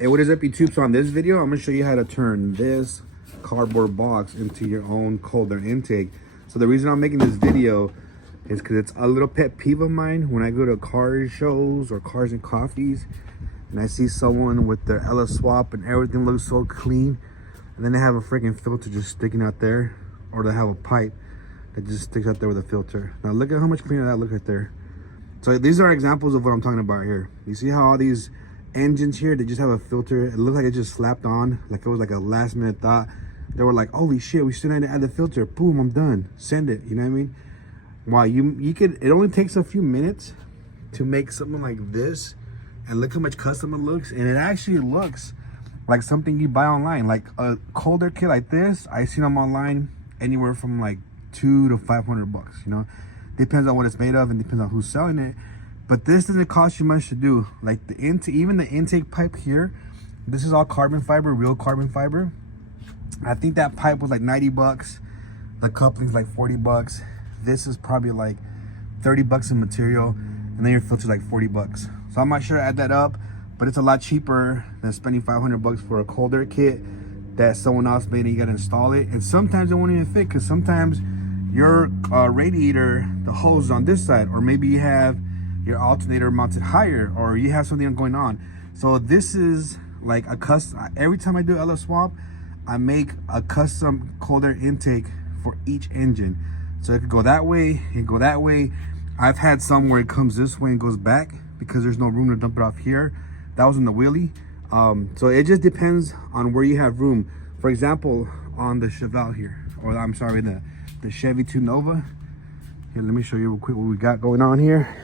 Hey, what is up, YouTube? So on this video, I'm gonna show you how to turn this cardboard box into your own cold air intake. So the reason I'm making this video is because it's a little pet peeve of mine when I go to car shows or cars and coffees and I see someone with their LS swap and everything looks so clean, and then they have a freaking filter just sticking out there, or they have a pipe that just sticks out there with a filter. Now look at how much cleaner that looks right there. So these are examples of what I'm talking about here. You see how all these engines here, they just have a filter. It looked like it just slapped on, like it was like a last minute thought. They were like, holy shit, we still need to add the filter. Boom, I'm done. Send it. You know what I mean? Wow, you could, it only takes a few minutes to make something like this, and look how much custom it looks. And it actually looks like something you buy online, like a cold air kit like this. I seen them online anywhere from like $200 to $500, you know, depends on what it's made of and depends on who's selling it. But this doesn't cost you much to do. Like the even the intake pipe here, this is all carbon fiber, real carbon fiber. I think that pipe was like $90. The coupling's like $40. This is probably like $30 in material, and then your filter's like $40. So I'm not sure to add that up, but it's a lot cheaper than spending $500 for a cold air kit that someone else made and you gotta install it. And sometimes it won't even fit, because sometimes your radiator, the hose is on this side, or maybe you have your alternator mounted higher, or you have something going on. So this is like a custom. Every time I do LS swap, I make a custom cold air intake for each engine. So it could go that way, it can go that way. I've had some where it comes this way and goes back because there's no room to dump it off here. That was in the wheelie. So it just depends on where you have room. For example, on the Chevelle here, or I'm sorry, the Chevy 2 Nova. Here, let me show you real quick what we got going on here.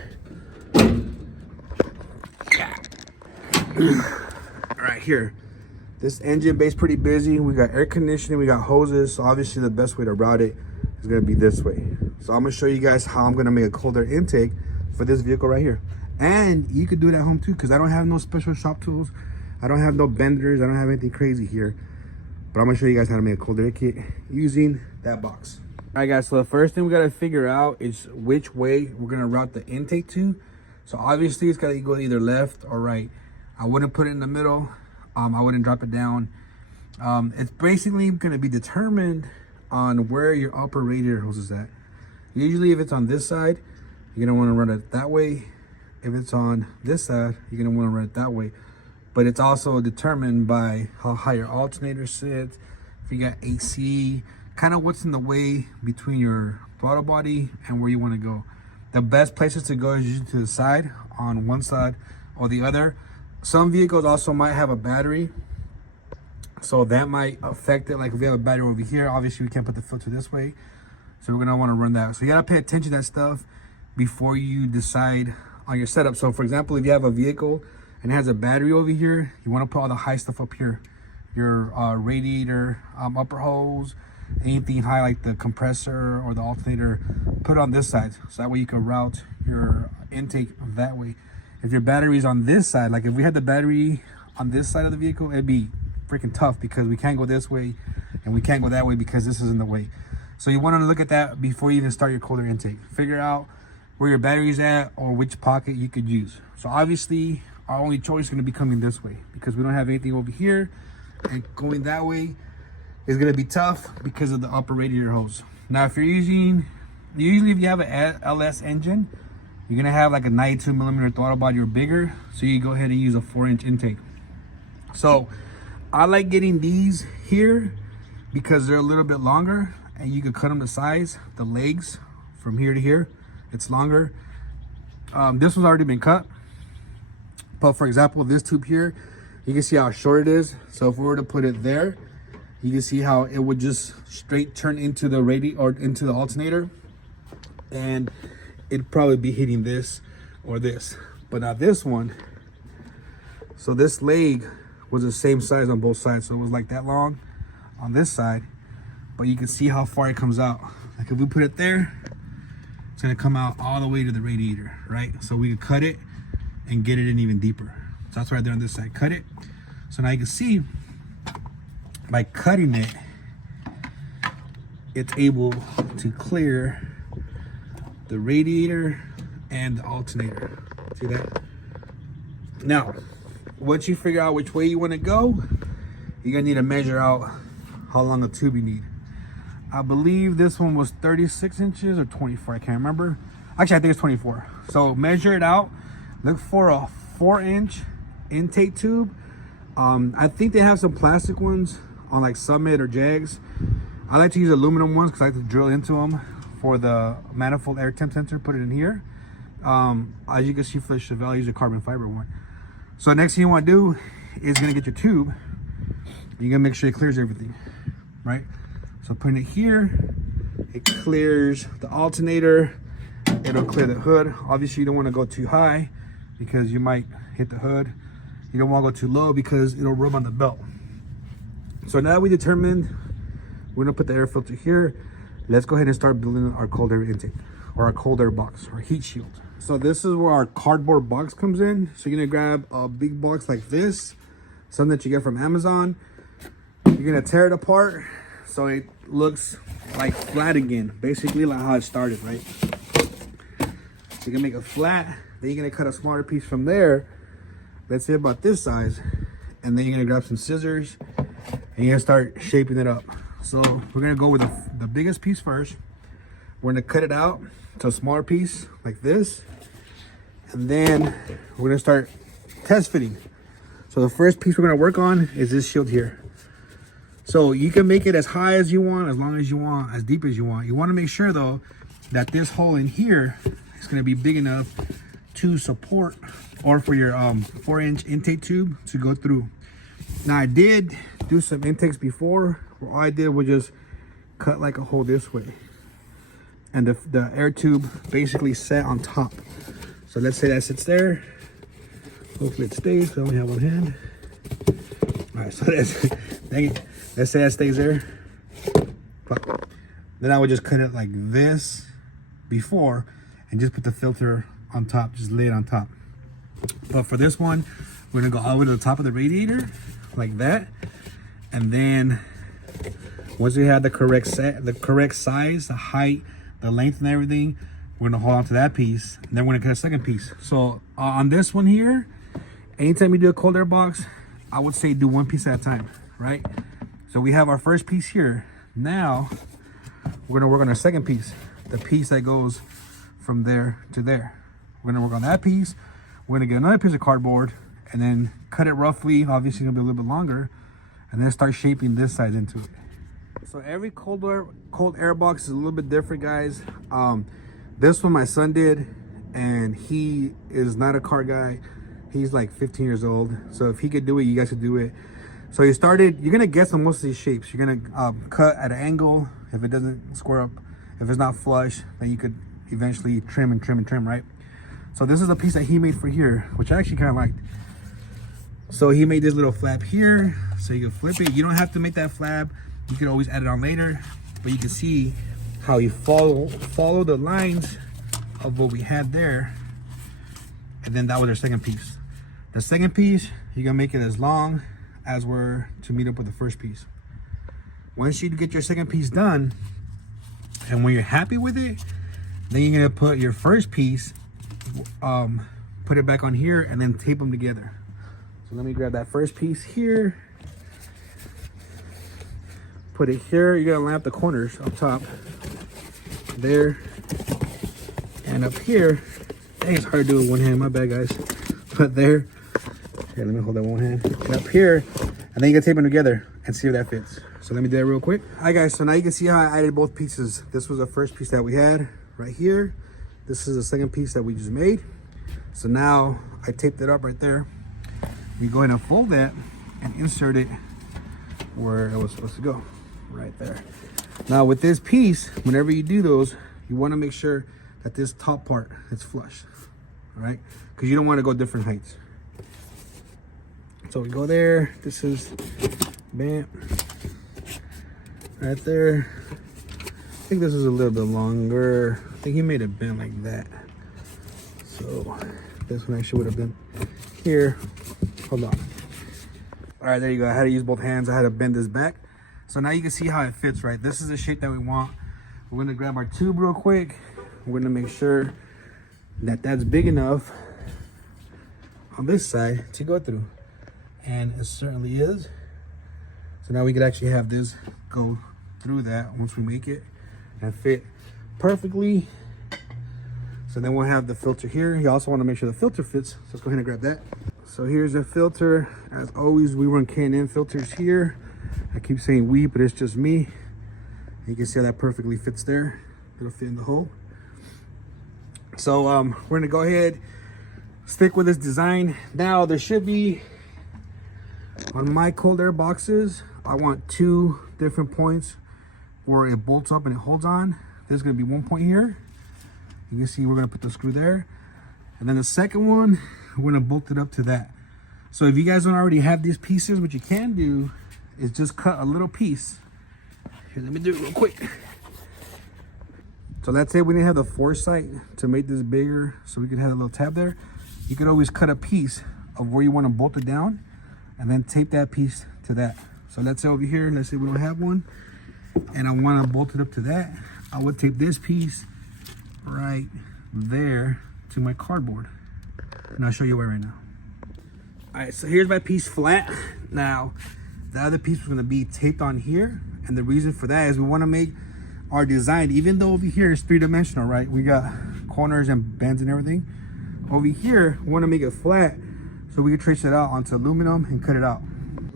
Right here, this engine bay's pretty busy. We got air conditioning, we got hoses. So obviously the best way to route it is gonna be this way. So I'm gonna show you guys how I'm gonna make a cold air intake for this vehicle right here. And you could do it at home too, because I don't have no special shop tools. I don't have no benders. I don't have anything crazy here. But I'm gonna show you guys how to make a cold air kit using that box. All right, guys, so the first thing we gotta figure out is which way we're gonna route the intake to. So obviously it's gotta go either left or right. I wouldn't put it in the middle. I wouldn't drop it down. It's basically gonna be determined on where your upper radiator hose is at. Usually if it's on this side, you're gonna wanna run it that way. If it's on this side, you're gonna wanna run it that way. But it's also determined by how high your alternator sits, if you got AC, kind of what's in the way between your throttle body and where you wanna go. The best places to go is usually to the side, on one side or the other. Some vehicles also might have a battery, so that might affect it. Like if we have a battery over here, obviously we can't put the filter this way. So we're gonna wanna run that. So you gotta pay attention to that stuff before you decide on your setup. So for example, if you have a vehicle and it has a battery over here, you wanna put all the high stuff up here. Your radiator, upper hose, anything high like the compressor or the alternator, put it on this side. So that way you can route your intake that way. If your battery's on this side, like if we had the battery on this side of the vehicle, it'd be freaking tough because we can't go this way and we can't go that way because this is in the way. So you want to look at that before you even start your cold air intake. Figure out where your battery's at or which pocket you could use. So obviously our only choice is going to be coming this way because we don't have anything over here, and going that way is going to be tough because of the upper radiator hose. Now if you're using, usually if you have an LS engine, you're gonna have like a 92mm throttle body or bigger, so you go ahead and use a 4-inch intake. So I like getting these here because they're a little bit longer and you can cut them to size. The legs from here to here, it's longer. This one's already been cut, but for example, this tube here, you can see how short it is. So if we were to put it there, you can see how it would just straight turn into the radiator or into the alternator, and it'd probably be hitting this or this. But now this one, so this leg was the same size on both sides, so it was like that long on this side, but you can see how far it comes out. Like if we put it there, it's gonna come out all the way to the radiator, right? So we could cut it and get it in even deeper. So that's right there on this side, cut it. So now you can see by cutting it, it's able to clear the radiator and the alternator. See that? Now, once you figure out which way you want to go, you're gonna need to measure out how long a tube you need. I believe this one was 36 inches or 24, I can't remember. Actually, I think it's 24. So measure it out. Look for a 4-inch intake tube. I think they have some plastic ones on like Summit or Jags. I like to use aluminum ones because I like to drill into them for the manifold air temp sensor, put it in here. As you can see for the Chevelle, I use a carbon fiber one. So next thing you want to do is gonna get your tube. You're gonna make sure it clears everything, right? So putting it here, it clears the alternator, it'll clear the hood. Obviously you don't want to go too high because you might hit the hood. You don't want to go too low because it'll rub on the belt. So now we determined we're gonna put the air filter here. Let's go ahead and start building our cold air intake, or our cold air box, or heat shield. So this is where our cardboard box comes in. So you're gonna grab a big box like this, something that you get from Amazon. You're gonna tear it apart so it looks like flat again, basically like how it started, right? So you're gonna make it flat, then you're gonna cut a smaller piece from there, let's say about this size, and then you're gonna grab some scissors and you're gonna start shaping it up. So we're gonna go with the biggest piece first. We're gonna cut it out to a smaller piece like this, and then we're gonna start test fitting. So the first piece we're gonna work on is this shield here. So you can make it as high as you want, as long as you want, as deep as you want. You want to make sure though that this hole in here is going to be big enough to support, or for your 4-inch intake tube to go through. Now I did do some intakes before where all I did was just cut like a hole this way, and the air tube basically sat on top. So let's say that sits there. Hopefully it stays because I only have one hand. All right, so that's, dang it. Let's say that stays there. Then I would just cut it like this before and just put the filter on top, just lay it on top. But for this one, we're gonna go all the way to the top of the radiator like that. And then once we have the correct size, the height, the length and everything, we're gonna hold on to that piece. And then we're gonna cut a second piece. So on this one here, anytime you do a cold air box, I would say do one piece at a time, right? So we have our first piece here. Now we're gonna work on our second piece, the piece that goes from there to there. We're gonna work on that piece. We're gonna get another piece of cardboard and then cut it roughly. Obviously it's gonna be a little bit longer, and then start shaping this side into it. So every cold air box is a little bit different, guys. This one my son did, and he is not a car guy. He's like 15 years old. So if he could do it, you guys could do it. So you're gonna guess on most of these shapes. You're gonna cut at an angle. If it doesn't square up, if it's not flush, then you could eventually trim and trim and trim, right? So this is a piece that he made for here, which I actually kind of liked. So he made this little flap here, so you can flip it. You don't have to make that flap. You can always add it on later, but you can see how you follow the lines of what we had there. And then that was our second piece. The second piece, you're gonna make it as long as we're to meet up with the first piece. Once you get your second piece done, and when you're happy with it, then you're gonna put your first piece, put it back on here, and then tape them together. So let me grab that first piece here, put it here. You're gonna line up the corners up top, there, and up here. Dang, it's hard to do with one hand, my bad guys. But there, here, let me hold that one hand. And up here, and then you can tape them together and see if that fits. So let me do that real quick. All right guys, so now you can see how I added both pieces. This was the first piece that we had right here. This is the second piece that we just made. So now I taped it up right there. We go ahead and fold that and insert it where it was supposed to go, right there. Now with this piece, whenever you do those, you want to make sure that this top part is flush, right? Because you don't want to go different heights. So we go there. This is bam, right there. I think this is a little bit longer. I think he made it bend like that. So this one actually would have been here. Hold on. All right, there you go. I had to use both hands. I had to bend this back. So now you can see how it fits, right? This is the shape that we want. We're gonna grab our tube real quick. We're gonna make sure that that's big enough on this side to go through. And it certainly is. So now we could actually have this go through that once we make it and fit perfectly. So then we'll have the filter here. You also want to make sure the filter fits. So let's go ahead and grab that. So here's the filter. As always, we run K&N filters here. I keep saying we, but it's just me. You can see how that perfectly fits there. It'll fit in the hole. So we're gonna go ahead, stick with this design. Now there should be, on my cold air boxes, I want 2 different points where it bolts up and it holds on. There's gonna be 1 point here. You can see we're gonna put the screw there. And then the second one, we're gonna bolt it up to that. So if you guys don't already have these pieces, what you can do is just cut a little piece. Here, let me do it real quick. So let's say we didn't have the foresight to make this bigger so we could have a little tab there. You could always cut a piece of where you wanna bolt it down and then tape that piece to that. So let's say over here, let's say we don't have one and I wanna bolt it up to that. I would tape this piece right there to my cardboard. And I'll show you where right now. All right, so here's my piece flat. Now, the other piece was gonna be taped on here. And the reason for that is we wanna make our design, even though over here is 3-dimensional, right? We got corners and bends and everything. Over here, we wanna make it flat so we can trace it out onto aluminum and cut it out.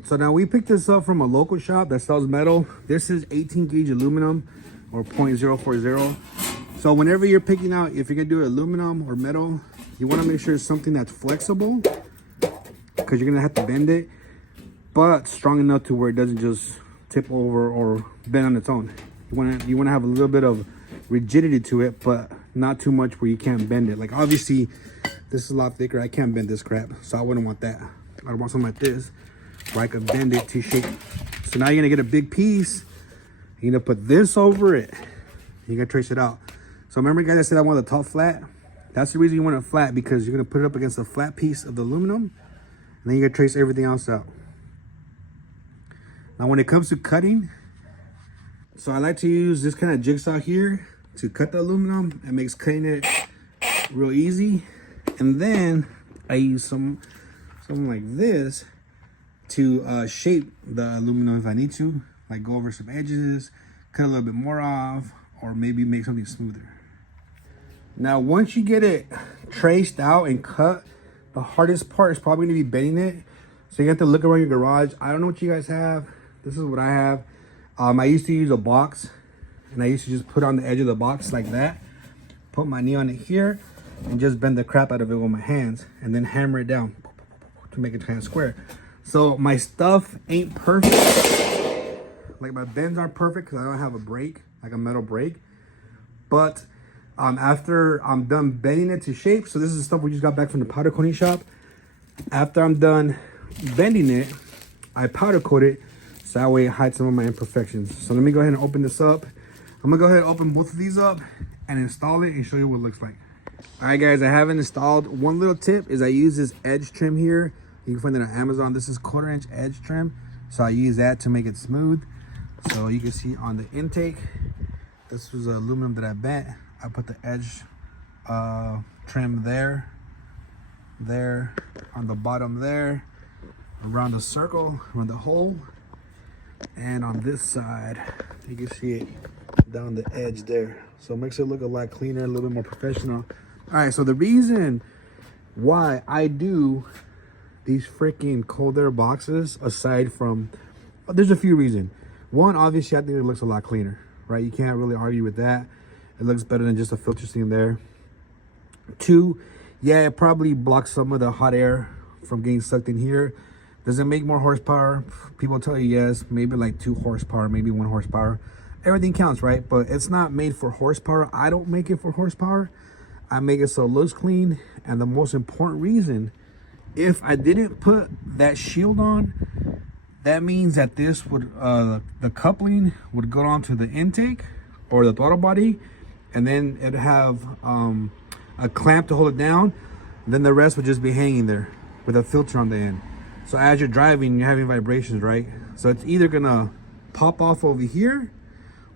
So now we picked this up from a local shop that sells metal. This is 18 gauge aluminum or 0.040. So whenever you're picking out, if you're gonna do aluminum or metal, you wanna make sure it's something that's flexible because you're gonna have to bend it, but strong enough to where it doesn't just tip over or bend on its own. You wanna have a little bit of rigidity to it, but not too much where you can't bend it. Like obviously, this is a lot thicker. I can't bend this crap, so I wouldn't want that. I want something like this where I could bend it to shape. So now you're gonna get a big piece. You're gonna put this over it. You're gonna trace it out. So remember guys, I said I want the top flat? That's the reason you want it flat, because you're gonna put it up against a flat piece of the aluminum and then you're gonna trace everything else out. Now when it comes to cutting, so I like to use this kind of jigsaw here to cut the aluminum. It makes cutting it real easy. And then I use something like this to shape the aluminum if I need to, like go over some edges, cut a little bit more off, or maybe make something smoother. Now, once you get it traced out and cut, the hardest part is probably gonna be bending it. So you have to look around your garage. I don't know what you guys have. This is what I have. I used to use a box, and I used to just put on the edge of the box like that, put my knee on it here, and just bend the crap out of it with my hands, and then hammer it down to make it kind of square. So my stuff ain't perfect. Like my bends aren't perfect because I don't have a brake, like a metal brake. But after I'm done bending it to shape, so this is the stuff we just got back from the powder coating shop. After I'm done bending it, I powder coat it so that way it hides some of my imperfections. So let me go ahead and open this up. I'm gonna go ahead and open both of these up and install it and show you what it looks like. All right guys, I haven't installed. One little tip is I use this edge trim here. You can find it on Amazon. This is 1/4 inch edge trim. So I use that to make it smooth. So you can see on the intake, this was aluminum that I bent. I put the edge trim there, on the bottom there, around the circle, around the hole. And on this side, you can see it down the edge there. So it makes it look a lot cleaner, a little bit more professional. All right, so the reason why I do these freaking cold air boxes, aside from, there's a few reasons. One, obviously, I think it looks a lot cleaner, right? You can't really argue with that. It looks better than just a filter seam there. Two, yeah, it probably blocks some of the hot air from getting sucked in here. Does it make more horsepower? People tell you yes, maybe like 2 horsepower, maybe 1 horsepower. Everything counts, right? But it's not made for horsepower. I don't make it for horsepower. I make it so it looks clean. And the most important reason, if I didn't put that shield on, that means that this would, the coupling would go onto the intake or the throttle body, and then it'd have a clamp to hold it down. Then the rest would just be hanging there with a filter on the end. So as you're driving, you're having vibrations, right? So it's either gonna pop off over here,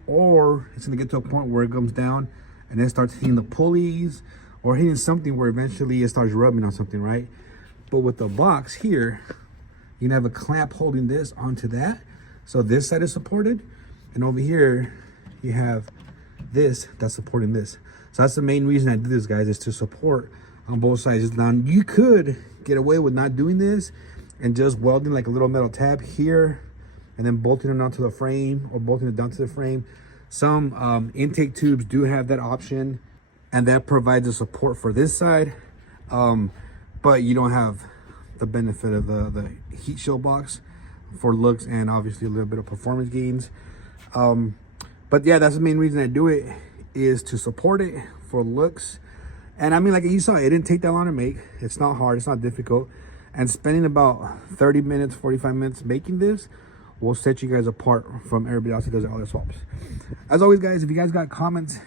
or it's gonna get to a point where it comes down and then starts hitting the pulleys or hitting something where eventually it starts rubbing on something, right? But with the box here, You can have a clamp holding this onto that. So this side is supported. And over here, you have this that's supporting this. So that's the main reason I do this, guys, is to support on both sides. Now, you could get away with not doing this and just welding like a little metal tab here and then bolting it onto the frame or bolting it down to the frame. Some intake tubes do have that option, and that provides a support for this side. But you don't have the benefit of the heat shield box for looks and obviously a little bit of performance gains. But yeah, that's the main reason I do it, is to support it for looks. And I mean, like you saw, it didn't take that long to make. It's not hard, it's not difficult. And spending about 30 minutes, 45 minutes making this will set you guys apart from everybody else who does all their swaps. As always, guys, if you guys got comments,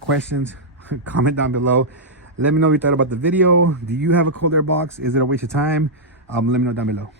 questions, comment down below. Let me know what you thought about the video. Do you have a cold air box? Is it a waste of time? Let me know down below.